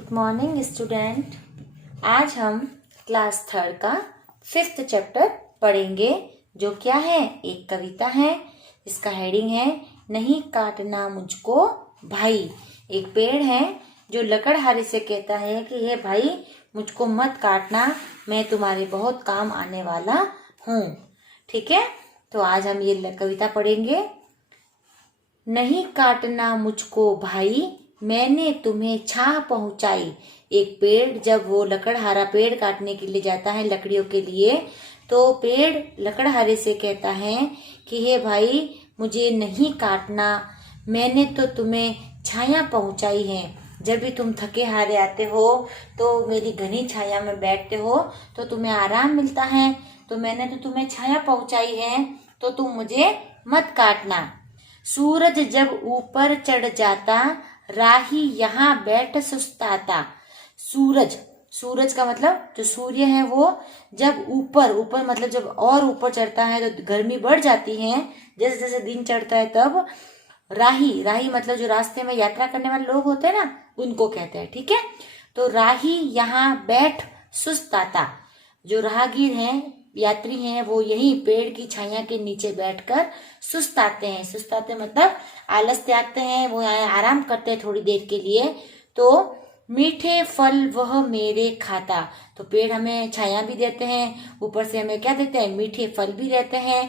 Good morning student. आज हम class third का 5th चैप्टर पढ़ेंगे, जो क्या है, एक कविता है। इसका हेडिंग है नहीं काटना मुझको भाई। एक पेड़ है जो लकड़हारे से कहता है कि हे भाई मुझको मत काटना, मैं तुम्हारे बहुत काम आने वाला हूँ। ठीक है, तो आज हम ये कविता पढ़ेंगे। नहीं काटना मुझको भाई, मैंने तुम्हें छाह पहुंचाई। एक पेड़ जब वो लकड़हारा पेड़ काटने के लिए जाता है लकड़ियों के लिए, तो पेड़ लकड़हारे से कहता है कि हे भाई मुझे नहीं काटना, मैंने तो तुम्हें छाया पहुंचाई है। जब भी तुम थके हारे आते हो तो मेरी घनी छाया में बैठते हो तो तुम्हें आराम मिलता है, तो मैंने तो तुम्हें छाया पहुंचाई है, तो तुम मुझे मत काटना। सूरज जब ऊपर चढ़ जाता, राही यहाँ बैठ सुस्ताता। सूरज का मतलब जो सूर्य है वो जब ऊपर मतलब जब और ऊपर चढ़ता है तो गर्मी बढ़ जाती है। जैसे जैसे दिन चढ़ता है तब राही मतलब जो रास्ते में यात्रा करने वाले लोग होते हैं ना, उनको कहते हैं। ठीक है, तो राही यहाँ बैठ सुस्ताता। जो राहगीर हैं, यात्री हैं, वो यही पेड़ की छाया के नीचे बैठकर सुस्ताते हैं। सुस्ताते मतलब आलस त्यागते हैं, वो यहाँ आराम करते हैं थोड़ी देर के लिए। तो मीठे फल वह मेरे खाता, तो पेड़ हमें छाया भी देते हैं, ऊपर से हमें क्या देते हैं, मीठे फल भी देते हैं।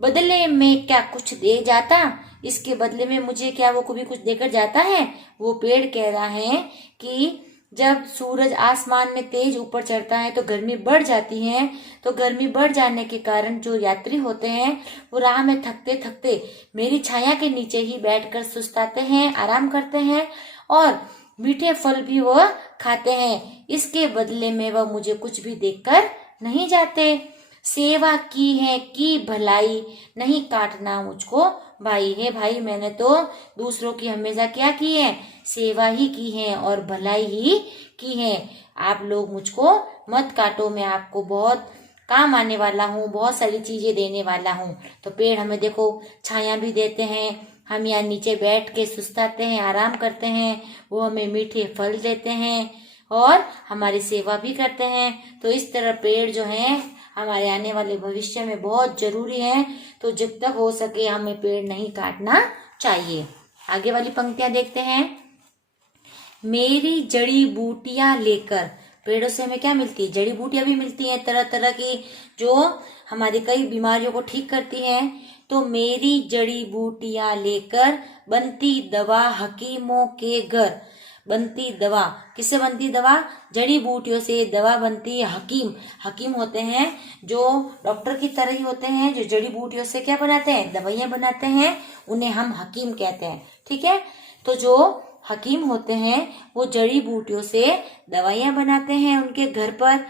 बदले में क्या कुछ दे जाता, इसके बदले में मुझे क्या वो कभी कुछ देकर जाता है। वो पेड़ कह रहा है कि जब सूरज आसमान में तेज ऊपर चढ़ता है तो गर्मी बढ़ जाती है, तो गर्मी बढ़ जाने के कारण जो यात्री होते हैं वो राह में थकते थकते मेरी छाया के नीचे ही बैठकर सुस्ताते हैं, आराम करते हैं और मीठे फल भी वह खाते हैं। इसके बदले में वह मुझे कुछ भी देकर नहीं जाते। सेवा की है की भलाई, नहीं काटना मुझको भाई। है भाई, मैंने तो दूसरों की हमेशा क्या की है, सेवा ही की है और भलाई ही की है। आप लोग मुझको मत काटो, मैं आपको बहुत काम आने वाला हूँ, बहुत सारी चीजें देने वाला हूँ। तो पेड़ हमें देखो छाया भी देते हैं, हम यहाँ नीचे बैठ के सुस्ताते हैं, आराम करते हैं, वो हमें मीठे फल देते हैं और हमारी सेवा भी करते हैं। तो इस तरह पेड़ जो है हमारे आने वाले भविष्य में बहुत जरूरी है। तो जब तक हो सके हमें पेड़ नहीं काटना चाहिए। आगे वाली पंक्तियां देखते हैं। मेरी जड़ी बूटियां लेकर, पेड़ों से हमें क्या मिलती है, जड़ी बूटियां भी मिलती हैं तरह तरह की, जो हमारी कई बीमारियों को ठीक करती हैं। तो मेरी जड़ी बूटियां लेकर बनती दवा हकीमों के घर। बनती दवा, किससे बनती दवा, जड़ी बूटियों से दवा बनती है। हकीम होते हैं जो डॉक्टर की तरह ही होते हैं, जो जड़ी बूटियों से क्या बनाते हैं, दवाइयां बनाते हैं, उन्हें हम हकीम कहते हैं। ठीक है, तो जो हकीम होते हैं वो जड़ी बूटियों से दवाइयां बनाते हैं, उनके घर पर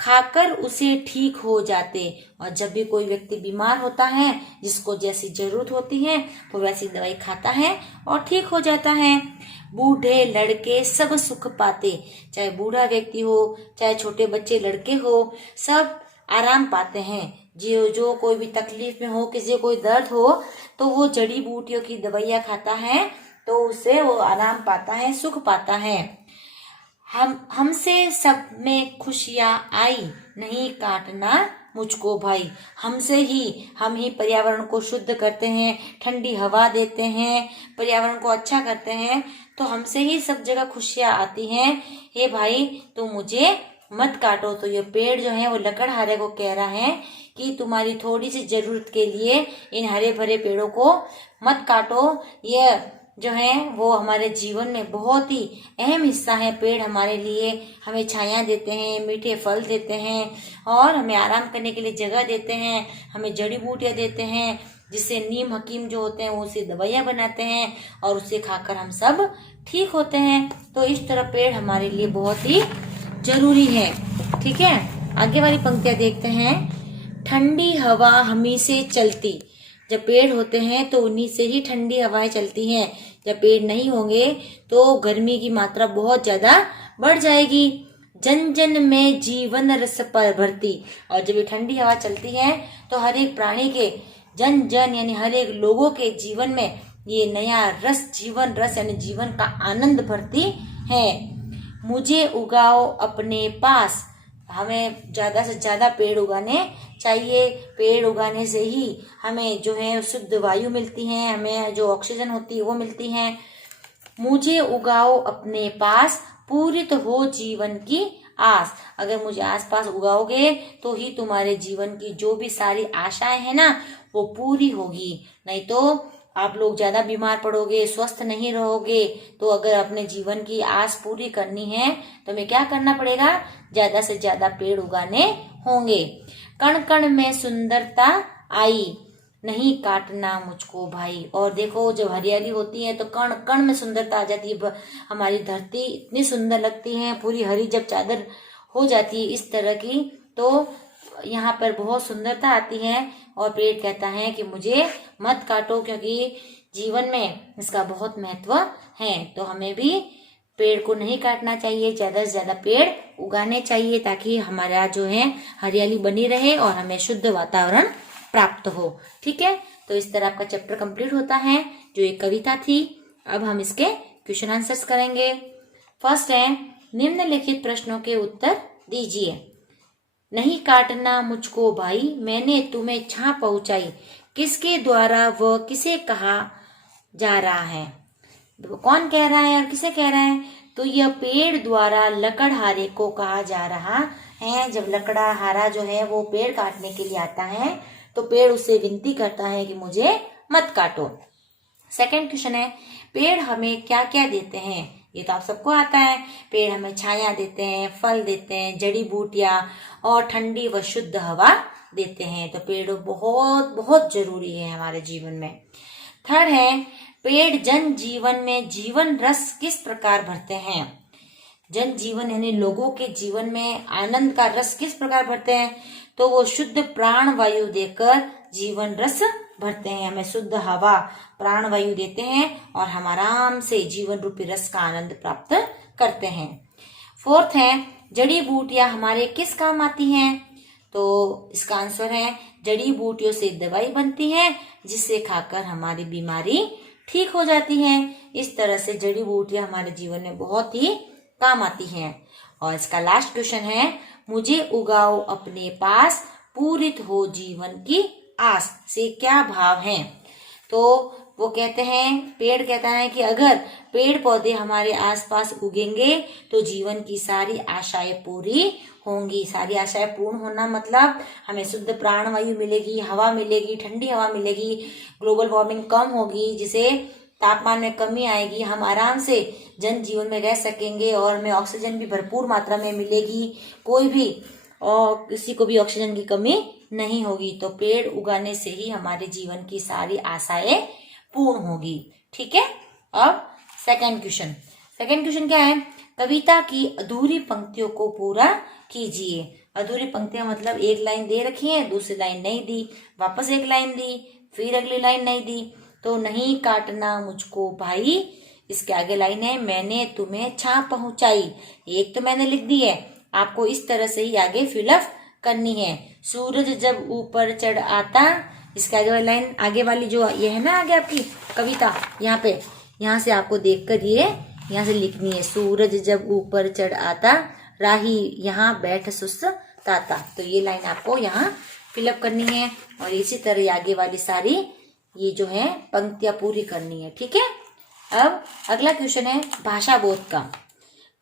खाकर उसे ठीक हो जाते। और जब भी कोई व्यक्ति बीमार होता है, जिसको जैसी जरूरत होती है वो वैसी दवाई खाता है और ठीक हो जाता है। बूढ़े लड़के सब सुख पाते, चाहे बूढ़ा व्यक्ति हो चाहे छोटे बच्चे लड़के हो, सब आराम पाते हैं। जो कोई भी तकलीफ में हो, किसी को कोई दर्द हो, तो वो जड़ी बूटियों की दवाइयां खाता है तो उससे वो आराम पाता है, सुख पाता है। हमसे सब में खुशियां आई, नहीं काटना मुझको भाई। हम ही पर्यावरण को शुद्ध करते हैं, ठंडी हवा देते हैं, पर्यावरण को अच्छा करते हैं, तो हमसे ही सब जगह खुशियां आती हैं। हे भाई तुम मुझे मत काटो। तो ये पेड़ जो है वो लकड़हारे को कह रहा है कि तुम्हारी थोड़ी सी जरूरत के लिए इन हरे भरे पेड़ों को मत काटो। ये जो है वो हमारे जीवन में बहुत ही अहम हिस्सा है। पेड़ हमारे लिए हमें छाया देते हैं, मीठे फल देते हैं और हमें आराम करने के लिए जगह देते हैं, हमें जड़ी बूटियां देते हैं, जिससे नीम हकीम जो होते हैं वो उसे दवाइयां बनाते हैं और उसे खाकर हम सब ठीक होते हैं। तो इस तरह पेड़ हमारे लिए बहुत ही जरूरी है। ठीक है, आगे वाली पंक्तियां देखते हैं। ठंडी हवा हमी से चलती, जब पेड़ होते हैं तो उन्हीं से ही ठंडी हवाएं चलती हैं। जब पेड़ नहीं होंगे तो गर्मी की मात्रा बहुत ज्यादा बढ़ जाएगी। जन जन में जीवन रस पर भरती, और जब ये ठंडी हवा चलती है तो हर एक प्राणी के जन यानी हर एक लोगों के जीवन में ये नया रस, जीवन रस यानी जीवन का आनंद भरती है। मुझे उगाओ अपने पास। हमें ज्यादा से ज्यादा पेड़ उगाने चाहिए। पेड़ उगाने से ही हमें जो है शुद्ध वायु मिलती है, हमें जो ऑक्सीजन होती है वो मिलती है। मुझे उगाओ अपने पास, पूरित हो जीवन की आस। अगर मुझे आसपास उगाओगे तो ही तुम्हारे जीवन की जो भी सारी आशाएं है ना वो पूरी होगी। नहीं तो आप लोग ज्यादा बीमार पड़ोगे, स्वस्थ नहीं रहोगे। तो अगर अपने जीवन की आस पूरी करनी है तो हमें क्या करना पड़ेगा? ज्यादा से ज्यादा पेड़ उगाने होंगे। कण कण में सुंदरता आई, नहीं काटना मुझको भाई। और देखो जब हरियाली होती है तो कण कण में सुंदरता आ जाती है। हमारी धरती इतनी सुंदर लगती है, पूरी हरी जब चादर हो जाती है इस तरह की, तो यहाँ पर बहुत सुंदरता आती है। और पेड़ कहता है कि मुझे मत काटो, क्योंकि जीवन में इसका बहुत महत्व है। तो हमें भी पेड़ को नहीं काटना चाहिए, ज्यादा से ज्यादा पेड़ उगाने चाहिए ताकि हमारा जो है हरियाली बनी रहे और हमें शुद्ध वातावरण प्राप्त हो। ठीक है, तो इस तरह आपका चैप्टर कंप्लीट होता है, जो एक कविता थी। अब हम इसके क्वेश्चन आंसर्स करेंगे। फर्स्ट है, निम्नलिखित प्रश्नों के उत्तर दीजिए। नहीं काटना मुझको भाई, मैंने तुम्हें छां पहुंचाई, किसके द्वारा व किसे कहा जा रहा है? कौन कह रहा है और किसे कह रहा है? तो यह पेड़ द्वारा लकड़हारे को कहा जा रहा है। जब लकड़हारा जो है वो पेड़ काटने के लिए आता है तो पेड़ उससे विनती करता है कि मुझे मत काटो। सेकंड क्वेश्चन है, पेड़ हमें क्या क्या देते हैं? ये तो आप सबको आता है। पेड़ हमें छाया देते हैं, फल देते हैं, जड़ी बूटियां और ठंडी व शुद्ध हवा देते हैं। तो पेड़ बहुत बहुत जरूरी है हमारे जीवन में। थर्ड है, पेड़ जन जीवन में जीवन रस किस प्रकार भरते हैं? जन जीवन यानी लोगों के जीवन में आनंद का रस किस प्रकार भरते हैं? तो वो शुद्ध प्राण वायु देकर जीवन रस भरते हैं। हमें शुद्ध हवा प्राण वायु देते हैं और हम आराम से जीवन रूपी रस का आनंद प्राप्त करते हैं। फोर्थ है, जड़ी बूटियां हमारे किस काम आती हैं? तो इसका आंसर है, जड़ी बूटियों से दवाई बनती है जिसे खाकर हमारी बीमारी ठीक हो जाती है। इस तरह से जड़ी बूटियां हमारे जीवन में बहुत ही काम आती हैं। और इसका लास्ट क्वेश्चन है, मुझे उगाओ अपने पास, पूरित हो जीवन की आस से क्या भाव है? तो वो कहते हैं, पेड़ कहता है कि अगर पेड़ पौधे हमारे आसपास उगेंगे तो जीवन की सारी आशाएं पूरी होंगी। सारी आशाएं पूर्ण होना मतलब हमें शुद्ध प्राण वायु मिलेगी, हवा मिलेगी, ठंडी हवा मिलेगी, ग्लोबल वार्मिंग कम होगी, जिसे तापमान में कमी आएगी, हम आराम से जन जीवन में रह सकेंगे और हमें ऑक्सीजन भी भरपूर मात्रा में मिलेगी, कोई भी और किसी को भी ऑक्सीजन की कमी नहीं होगी। तो पेड़ उगाने से ही हमारे जीवन की सारी आशाएं पूर्ण होगी। ठीक है, अब सेकंड क्वेश्चन क्या है? कविता की अधूरी पंक्तियों को पूरा कीजिए। अधूरी पंक्तियां मतलब एक लाइन दे रखी है, दूसरी लाइन नहीं दी, वापस एक लाइन दी, फिर अगली लाइन नहीं दी। तो नहीं काटना मुझको भाई, इसके आगे लाइन है, मैंने तुम्हें छां पहुंचाई। एक तो मैंने लिख दी है, आपको इस तरह से ही आगे फिलअप करनी है। सूरज जब ऊपर चढ़ आता, इसके आगे वाली लाइन, आगे वाली जो ये है ना आगे आपकी कविता, यहाँ पे, यहाँ से आपको देखकर ये यहाँ से लिखनी है, सूरज जब ऊपर चढ़ आता, राही यहाँ बैठ सुस्ताता। तो ये लाइन आपको यहाँ फिलअप करनी है और इसी तरह आगे वाली सारी ये जो है पंक्तियां पूरी करनी है। ठीक है, अब अगला क्वेश्चन है भाषा बोध का।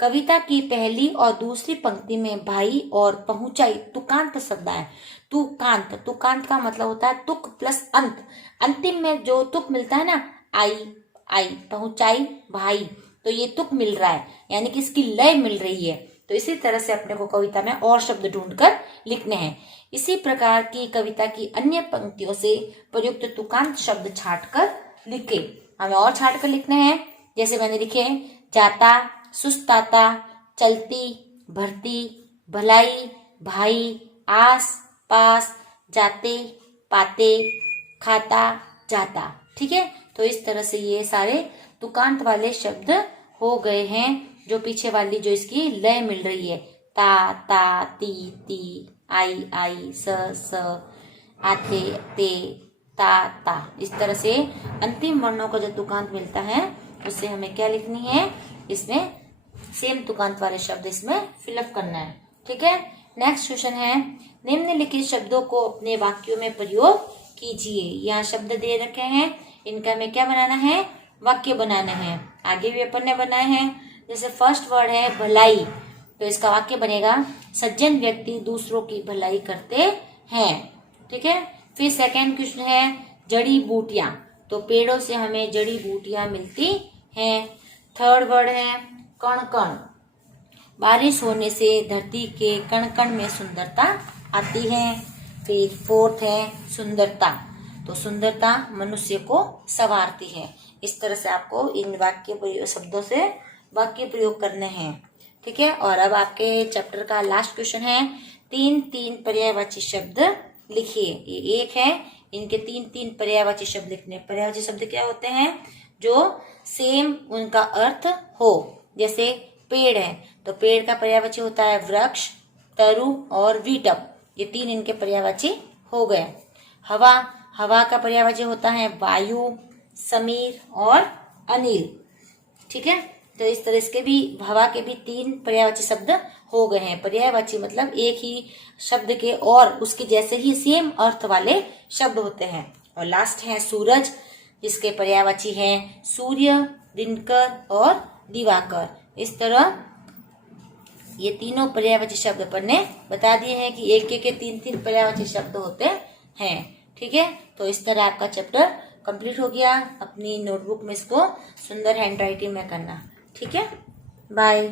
कविता की पहली और दूसरी पंक्ति में भाई और पहुंचाई तुकांत शब्द है। तुकांत का मतलब होता है तुक प्लस अंत। अंतिम में जो तुक मिलता है ना, आई पहुंचाई भाई, तो ये तुक मिल रहा है, यानी कि इसकी लय मिल रही है। तो इसी तरह से अपने को कविता में और शब्द ढूंढकर लिखने हैं। इसी प्रकार की कविता की अन्य पंक्तियों से प्रयुक्त तुकांत शब्द छांटकर लिखे। हमें और छांटकर लिखने हैं, जैसे मैंने लिखे, जाता, सुस्ताता, चलती, भरती, भलाई, भाई, आस, पास, जाते, पाते, खाता, जाता। ठीक है, तो इस तरह से ये सारे तुकांत वाले शब्द हो गए हैं, जो पीछे वाली जो इसकी लय मिल रही है, ता, ता, ती, आई, स, आते, ते, ता। इस तरह से अंतिम वर्णों का जो तुकांत मिलता है उससे हमें क्या लिखनी है, इसमें सेम तुकांत वाले शब्द इसमें फिलअप करना है। ठीक है, नेक्स्ट क्वेश्चन है, निम्नलिखित शब्दों को अपने वाक्यों में प्रयोग कीजिए। यहाँ शब्द दे रखे हैं, इनका हमें क्या बनाना है, वाक्य बनाना है। आगे भी अपन ने बनाए हैं। जैसे फर्स्ट वर्ड है भलाई, तो इसका वाक्य बनेगा सज्जन व्यक्ति दूसरों की भलाई करते हैं। ठीक है, फिर सेकंड क्वेश्चन है जड़ी बूटियां, तो पेड़ों से हमें जड़ी बूटियां मिलती हैं। थर्ड वर्ड है कण कण, बारिश होने से धरती के कण कण में सुंदरता आती है। फिर फोर्थ है सुंदरता, तो सुंदरता मनुष्य को संवारती है। इस तरह से आपको इन वाक्य शब्दों से वाक्य प्रयोग करने हैं। ठीक है, और अब आपके चैप्टर का लास्ट क्वेश्चन है, 3 पर्यायवाची शब्द लिखिए। ये एक है, इनके 3 पर्यायवाची शब्द लिखने। पर्यायवाची शब्द क्या होते हैं, जो सेम उनका अर्थ हो। जैसे पेड़ है, तो पेड़ का पर्यायवाची होता है वृक्ष, तरु और वीटम, ये 3 इनके पर्यायवाची हो गए। हवा, हवा का पर्यायवाची होता है वायु, समीर और अनिल। ठीक है, तो इस तरह इसके भी हवा के भी 3 पर्यायवाची शब्द हो गए हैं। पर्यायवाची मतलब एक ही शब्द के और उसके जैसे ही सेम अर्थ वाले शब्द होते हैं। और लास्ट है सूरज, जिसके पर्यायवाची हैं सूर्य, दिनकर और दिवाकर। इस तरह ये तीनों पर्यायवाची शब्द अपन ने बता दिए हैं कि एक के 3 पर्यायवाची शब्द होते हैं। ठीक है, तो इस तरह आपका चैप्टर कंप्लीट हो गया। अपनी नोटबुक में इसको सुंदर हैंडराइटिंग में करना। ठीक है, बाय।